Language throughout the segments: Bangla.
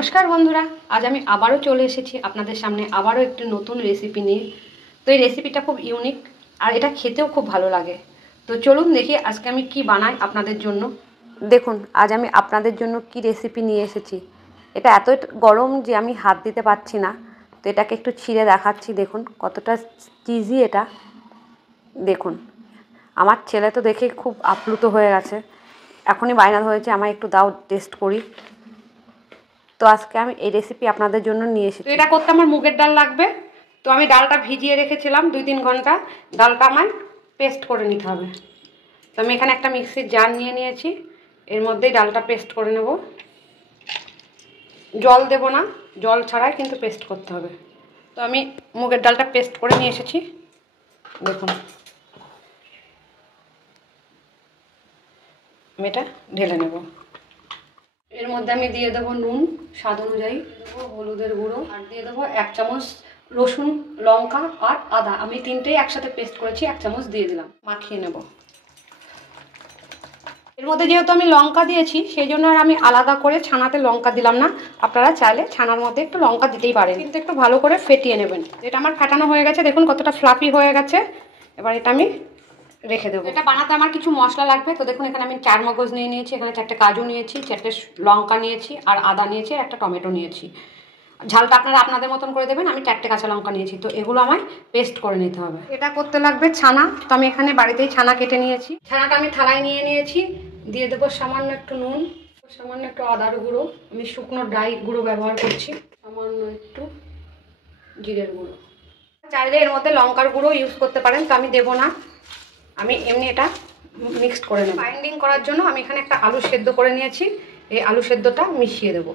নমস্কার বন্ধুরা, আজ আমি আবারও চলে এসেছি আপনাদের সামনে আবারও একটি নতুন রেসিপি নিয়ে। তো এই রেসিপিটা খুব ইউনিক আর এটা খেতেও খুব ভালো লাগে। তো চলুন দেখি আজকে আমি কি বানাই আপনাদের জন্য। দেখুন আজ আমি আপনাদের জন্য কি রেসিপি নিয়ে এসেছি। এটা এত গরম যে আমি হাত দিতে পারছি না, তো এটাকে একটু ছিঁড়ে দেখাচ্ছি। দেখুন কতটা চিজি এটা। দেখুন আমার ছেলে তো দেখে খুব আপ্লুত হয়ে গেছে, এখনই বায়না হয়েছে আমার একটু দাও টেস্ট করি। তো আজকে আমি এই রেসিপি আপনাদের জন্য নিয়ে এসেছি। এটা করতে আমার মুগের ডাল লাগবে। তো আমি ডালটা ভিজিয়ে রেখেছিলাম 2-3 ঘন্টা। ডালটা আমায় পেস্ট করে নিতে হবে। তো আমি এখানে একটা মিক্সির জার নিয়ে নিয়েছি, এর মধ্যেই ডালটা পেস্ট করে নেব। জল দেব না, জল ছাড়াই কিন্তু পেস্ট করতে হবে। তো আমি মুগের ডালটা পেস্ট করে নিয়ে এসেছি। দেখুন আমি এটা ঢেলে নেব। এর মধ্যে আমি দিয়ে দেবো নুন স্বাদ অনুযায়ী, দেবো হলুদের গুঁড়ো, আর দিয়ে দেবো 1 চামচ রসুন, লঙ্কা আর আদা। আমি তিনটেই একসাথে পেস্ট করেছি, 1 চামচ দিয়ে দিলাম। মাখিয়ে নেব। এর মধ্যে যেহেতু আমি লঙ্কা দিয়েছি সেই জন্য আর আমি আলাদা করে ছানাতে লঙ্কা দিলাম না। আপনারা চাইলে ছানার মধ্যে একটু লঙ্কা দিতেই পারেন, কিন্তু একটু ভালো করে ফেটিয়ে নেবেন। এটা আমার ফাটানো হয়ে গেছে, দেখুন কতটা ফ্লাফি হয়ে গেছে। এবার এটা আমি রেখে দেবো। এটা বানাতে আমার কিছু মশলা লাগবে। তো দেখুন এখানে আমি 4 মগজ নিয়ে নিয়েছি, এখানে 4টে কাজু নিয়েছি, 4টে লঙ্কা নিয়েছি, আর আদা নিয়েছি, একটা টমেটো নিয়েছি। ঝালটা আপনারা আপনাদের মতন করে দেবেন। আমি 4টে কাঁচা লঙ্কা নিয়েছি। তো এগুলো আমায় পেস্ট করে নিতে হবে। এটা করতে লাগবে ছানা। তো আমি এখানে বাড়িতেই ছানা কেটে নিয়েছি। ছানাটা আমি থালায় নিয়ে নিয়েছি। দিয়ে দেবো সামান্য একটু নুন, সামান্য একটু আদার গুঁড়ো, আমি শুকনো ড্রাই গুঁড়ো ব্যবহার করছি, সামান্য একটু জিরের গুঁড়ো। চাইলে এর মধ্যে লঙ্কার গুঁড়ো ইউজ করতে পারেন, তো আমি দেবো না। আমি এমনি এটা মিক্সড করে নেব। বাইন্ডিং করার জন্য আমি এখানে একটা আলু সেদ্ধ করে নিয়েছি। এই আলু সেদ্ধটা মিশিয়ে দেবো,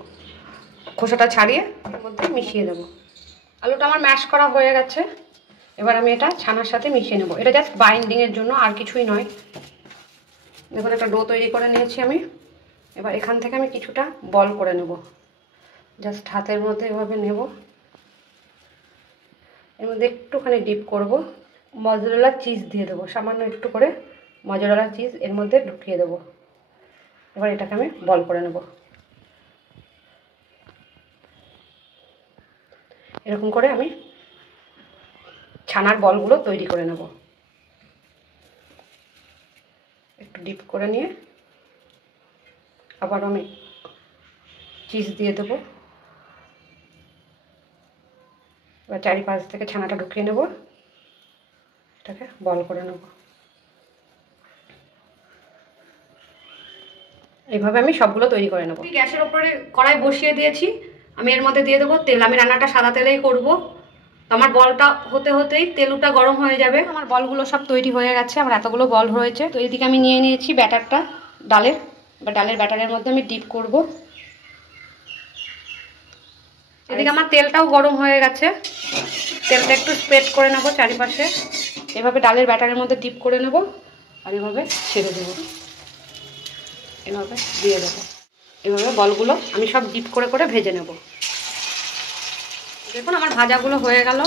খোসাটা ছাড়িয়ে এর মধ্যে মিশিয়ে দেবো। আলুটা আমার ম্যাশ করা হয়ে গেছে। এবার আমি এটা ছানার সাথে মিশিয়ে নেব। এটা জাস্ট বাইন্ডিংয়ের জন্য, আর কিছুই নয়। দেখুন একটা ডো তৈরি করে নিয়েছি আমি। এবার এখান থেকে আমি কিছুটা বল করে নেব। জাস্ট হাতের মধ্যে এভাবে নেব, এর মধ্যে একটুখানি ডিপ করব। মজরেলা চিজ দিয়ে দেবো, সামান্য একটু করে মজরেলা চিজ এর মধ্যে ঢুকিয়ে দেবো। এবার এটাকে আমি বল করে নেব। এরকম করে আমি ছানার বলগুলো তৈরি করে নেব। একটু ডিপ করে নিয়ে আবার আমি চিজ দিয়ে দেবো। এবার চারিপাশ থেকে ছানাটা ঢুকিয়ে নেব, এটাকে বল করে নেব। এইভাবে আমি সবগুলো তৈরি করে নেব। গ্যাসের ওপরে কড়াই বসিয়ে দিয়েছি। আমি এর মধ্যে দিয়ে দেবো তেল। আমি রান্নাটা সাদা তেলেই করব। তো আমার বলটা হতে হতেই তেলটা গরম হয়ে যাবে। আমার বলগুলো সব তৈরি হয়ে গেছে, আমার এতগুলো বল হয়েছে। তো এইদিকে আমি নিয়ে নিয়েছি ব্যাটারটা ডালের। এবার ডালের ব্যাটারের মধ্যে আমি ডিপ করব। এদিকে আমার তেলটাও গরম হয়ে গেছে, তেলটা একটু স্প্রেড করে নেব চারিপাশে। এভাবে ডালের ব্যাটারের মধ্যে ডিপ করে নেব আর এভাবে ছেড়ে দেবো, এভাবে দিয়ে দেবো। এভাবে বলগুলো আমি সব ডিপ করে করে ভেজে নেব। দেখুন আমার ভাজাগুলো হয়ে গেল,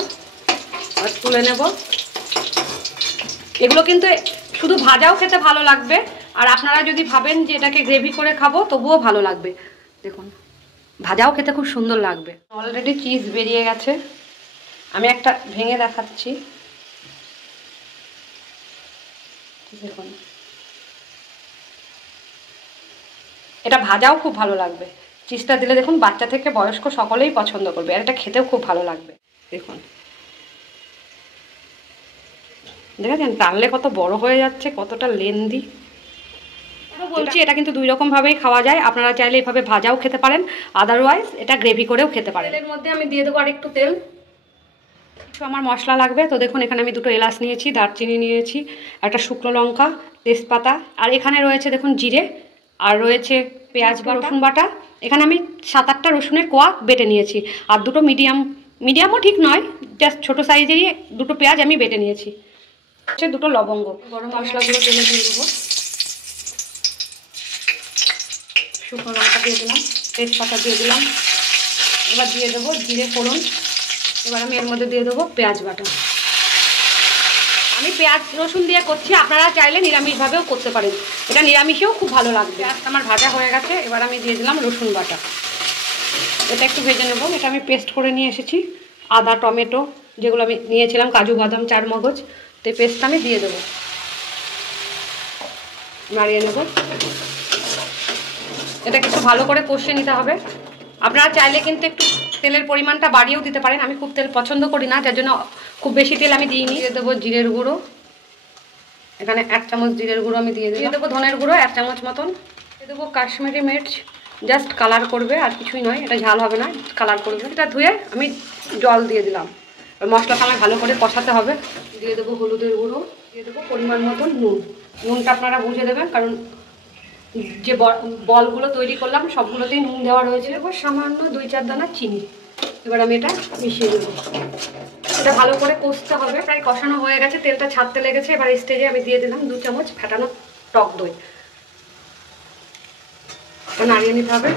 আর তুলে নেব। এগুলো কিন্তু শুধু ভাজাও খেতে ভালো লাগবে, আর আপনারা যদি ভাবেন যে এটাকে গ্রেভি করে খাবো তবুও ভালো লাগবে। দেখুন ভাজাও খেতে খুব সুন্দর লাগবে। অলরেডি চিজ বেরিয়ে গেছে, আমি একটা ভেঙে দেখাচ্ছি। দেখুন এটা ভাজাও খুব ভালো লাগবে। চিজটা দিলে দেখুন বাচ্চা থেকে বয়স্ক সকলেই পছন্দ করবে, আর এটা খেতেও খুব ভালো লাগবে। দেখুন দেখেছেন টানলে কত বড় হয়ে যাচ্ছে, কতটা লেন্দি। বলছি এটা কিন্তু 2 রকমভাবেই খাওয়া যায়। আপনারা চাইলে এইভাবে ভাজাও খেতে পারেন, আদারওয়াইজ এটা গ্রেভি করেও খেতে পারেন। এর মধ্যে আমি দিয়ে দেবো আর একটু তেল। কিছু আমার মশলা লাগবে। তো দেখুন এখানে আমি 2টো এলাচ নিয়েছি, দারচিনি নিয়েছি, একটা শুকনো লঙ্কা, তেজপাতা, আর এখানে রয়েছে দেখুন জিরে, আর রয়েছে পেঁয়াজ বা রসুন বাটা। এখানে আমি 7-8টা রসুনের কোয়া বেটে নিয়েছি, আর 2টো মিডিয়ামও ঠিক নয়, জাস্ট ছোটো সাইজেরই 2টো পেঁয়াজ আমি বেটে নিয়েছি। হচ্ছে 2টো লবঙ্গ। গরম মশলাগুলো তেলে দিয়ে দেবো। শুকনো লঙ্কা দিয়ে দিলাম, তেজপাতা দিয়ে দিলাম। এবার দিয়ে দেবো জিরে ফোড়ন। এবার আমি এর মধ্যে দিয়ে দেবো পেঁয়াজ বাটা। আমি পেঁয়াজ রসুন দিয়ে করছি, আপনারা চাইলে নিরামিষভাবেও করতে পারেন, এটা নিরামিষেও খুব ভালো লাগবে। পেঁয়াজটা আমার ভাজা হয়ে গেছে। এবার আমি দিয়ে দিলাম রসুন বাটা। এটা একটু ভেজে নেব। এটা আমি পেস্ট করে নিয়ে এসেছি, আদা টমেটো যেগুলো আমি নিয়েছিলাম, কাজু বাদাম চারমগজ, তো এই পেস্টটা আমি দিয়ে দেবো, নাড়িয়ে নেব। এটা কিছু ভালো করে কষিয়ে নিতে হবে। আপনারা চাইলে কিন্তু একটু তেলের পরিমাণটা বাড়িয়েও দিতে পারেন, আমি খুব তেল পছন্দ করি না, যার জন্য খুব বেশি তেল আমি দিইনি। দিয়ে দেবো জিরের গুঁড়ো, এখানে 1 চামচ জিরের গুঁড়ো আমি দিয়ে দেবো। ধনের গুঁড়ো 1 চামচ মতন দিয়ে দেবো। কাশ্মীরি মির্চ জাস্ট কালার করবে, আর কিছুই নয়, এটা ঝাল হবে না, কালার করবে। এটা ধুয়ে আমি জল দিয়ে দিলাম। মশলাটা আমার ভালো করে কষাতে হবে। দিয়ে দেবো হলুদের গুঁড়ো, দিয়ে দেবো পরিমাণ মতন নুন। নুনটা আপনারা বুঝে দেবেন, কারণ যে বলগুলো তৈরি করলাম সবগুলোতেই নুন দেওয়া রয়েছে। দেবো সামান্য 2-4 দানা চিনি। এবার আমি এটা মিশিয়ে দেবো। এটা ভালো করে কষতে হবে। প্রায় কষানো হয়ে গেছে, তেলটা ছাড়তে লেগেছে। এবার স্টেজে আমি দিয়ে দিলাম 2 চামচ ফেটানো টক দই, নাড়িয়ে নিতে হবে।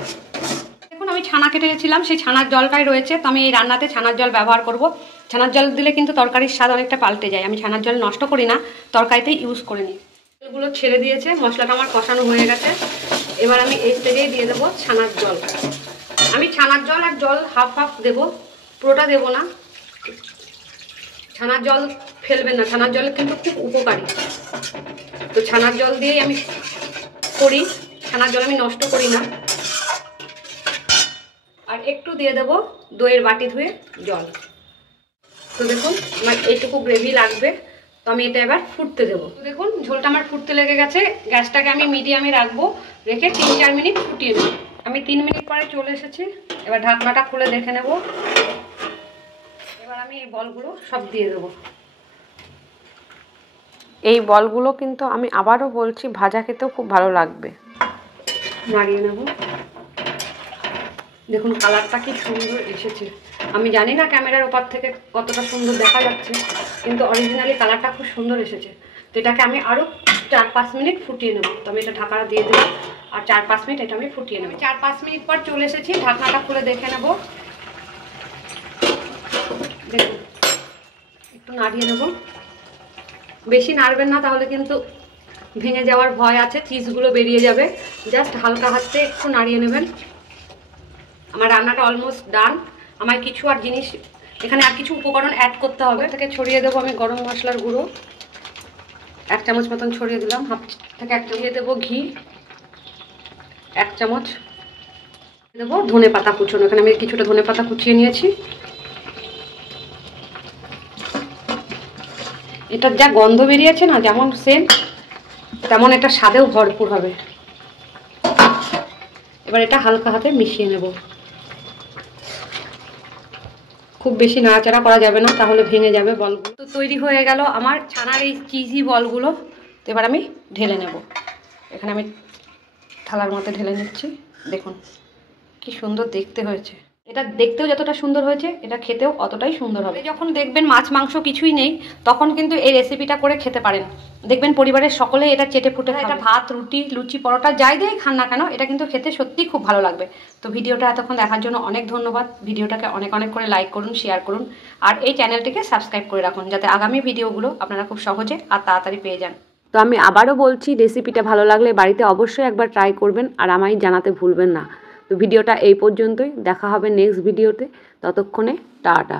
দেখুন আমি ছানা কেটে গেছিলাম, সেই ছানার জলটাই রয়েছে, তো আমি এই রান্নাতে ছানার জল ব্যবহার করব। ছানার জল দিলে কিন্তু তরকারির স্বাদ অনেকটা পাল্টে যায়। আমি ছানার জল নষ্ট করি না, তরকারিতেই ইউজ করে নিই। তেলগুলো ছেড়ে দিয়েছে, মশলাটা আমার কষানো হয়ে গেছে। এবার আমি এই স্টেজেই দিয়ে দেবো ছানার জল। আমি ছানার জল আর জল হাফ হাফ দেবো, পুরোটা দেবো না। ছানার জল ফেলবেন না, ছানার জল কিন্তু খুব উপকারী। তো ছানার জল দিয়েই আমি করি, ছানার জল আমি নষ্ট করি না। আর একটু দিয়ে দেবো দইয়ের বাটি ধুয়ে জল। তো দেখুন আমার এইটুকু গ্রেভি লাগবে, তো আমি এটা এবার ফুটতে দেবো। তো দেখুন ঝোলটা আমার ফুটতে লেগে গেছে। গ্যাসটাকে আমি মিডিয়ামে রাখবো, রেখে 3-4 মিনিট ফুটিয়ে নেব। আমি 3 মিনিট পরে চলে এসেছি। এবার ঢাকনাটা খুলে দেখে নেব। এবার আমি এই বলগুলো সব দিয়ে দেবো। এই বলগুলো কিন্তু আমি আবারও বলছি, ভাজা খেতেও খুব ভালো লাগবে। নাড়িয়ে নেব। দেখুন কালারটা কি সুন্দর এসেছে। আমি জানি না ক্যামেরার ওপর থেকে কতটা সুন্দর দেখা যাচ্ছে, কিন্তু অরিজিনালি কালারটা খুব সুন্দর এসেছে। তো এটাকে আমি আরও 4-5 মিনিট ফুটিয়ে নেব। তো আমি এটা ঢাকাটা দিয়ে দিলাম, আর 4-5 মিনিট এটা আমি ফুটিয়ে নেব। 4-5 মিনিট পর চলে এসেছি, ঢাকনাটা খুলে দেখে নেব। দেখুন একটু নাড়িয়ে নেব, বেশি নাড়বেন না, তাহলে কিন্তু ভেঙে যাওয়ার ভয় আছে, চিজগুলো বেরিয়ে যাবে। জাস্ট হালকা হাতে একটু নাড়িয়ে নেবেন। আমার রান্নাটা অলমোস্ট ডান। আমার কিছু আর জিনিস এখানে আর কিছু উপকরণ অ্যাড করতে হবে। থেকে ছড়িয়ে দেবো আমি গরম মশলার গুঁড়ো 1 চামচ মতন ছড়িয়ে দিলাম। হাফ থেকে 1 চামচ দেবো ঘি, 1 চামচ দেবো ধনে পাতা কুচোনো। এখানে আমি কিছুটা ধনে পাতা কুচিয়ে নিয়েছি। এটার যা গন্ধ বেরিয়েছে না, যেমন সেন্ট তেমন এটা স্বাদেও ভরপুর হবে। এবার এটা হালকা হাতে মিশিয়ে নেব। খুব বেশি নাড়াচাড়া করা যাবে না, তাহলে ভেঙে যাবে বলগুলো। তো তৈরি হয়ে গেল আমার ছানার এই চিজি বলগুলো। তো এবার আমি ঢেলে নেব। এখানে আমি থালার মধ্যে ঢেলে নিচ্ছি। দেখুন কি সুন্দর দেখতে হয়েছে। এটা দেখতেও যতটা সুন্দর হয়েছে, এটা খেতেও অতটাই সুন্দর হবে। যখন দেখবেন মাছ মাংস কিছুই নেই, তখন কিন্তু এই রেসিপিটা করে খেতে পারেন। দেখবেন পরিবারের সকলে এটা চেটে ফুটে খাবে। এটা ভাত, রুটি, লুচি, পরোটা যাই দিয়েই খান না কেন, এটা কিন্তু খেতে সত্যিই খুব ভালো লাগবে। তো ভিডিওটা এতক্ষণ দেখার জন্য অনেক ধন্যবাদ। ভিডিওটাকে অনেক অনেক করে লাইক করুন, শেয়ার করুন, আর এই চ্যানেলটিকে সাবস্ক্রাইব করে রাখুন, যাতে আগামী ভিডিওগুলো আপনারা খুব সহজে আর তাড়াতাড়ি পেয়ে যান। তো আমি আবারও বলছি, রেসিপিটা ভালো লাগলে বাড়িতে অবশ্যই একবার ট্রাই করবেন, আর আমায় জানাতে ভুলবেন না। তো ভিডিওটা এই পর্যন্তই, দেখা হবে নেক্সট ভিডিওতে। ততক্ষণে টাটা।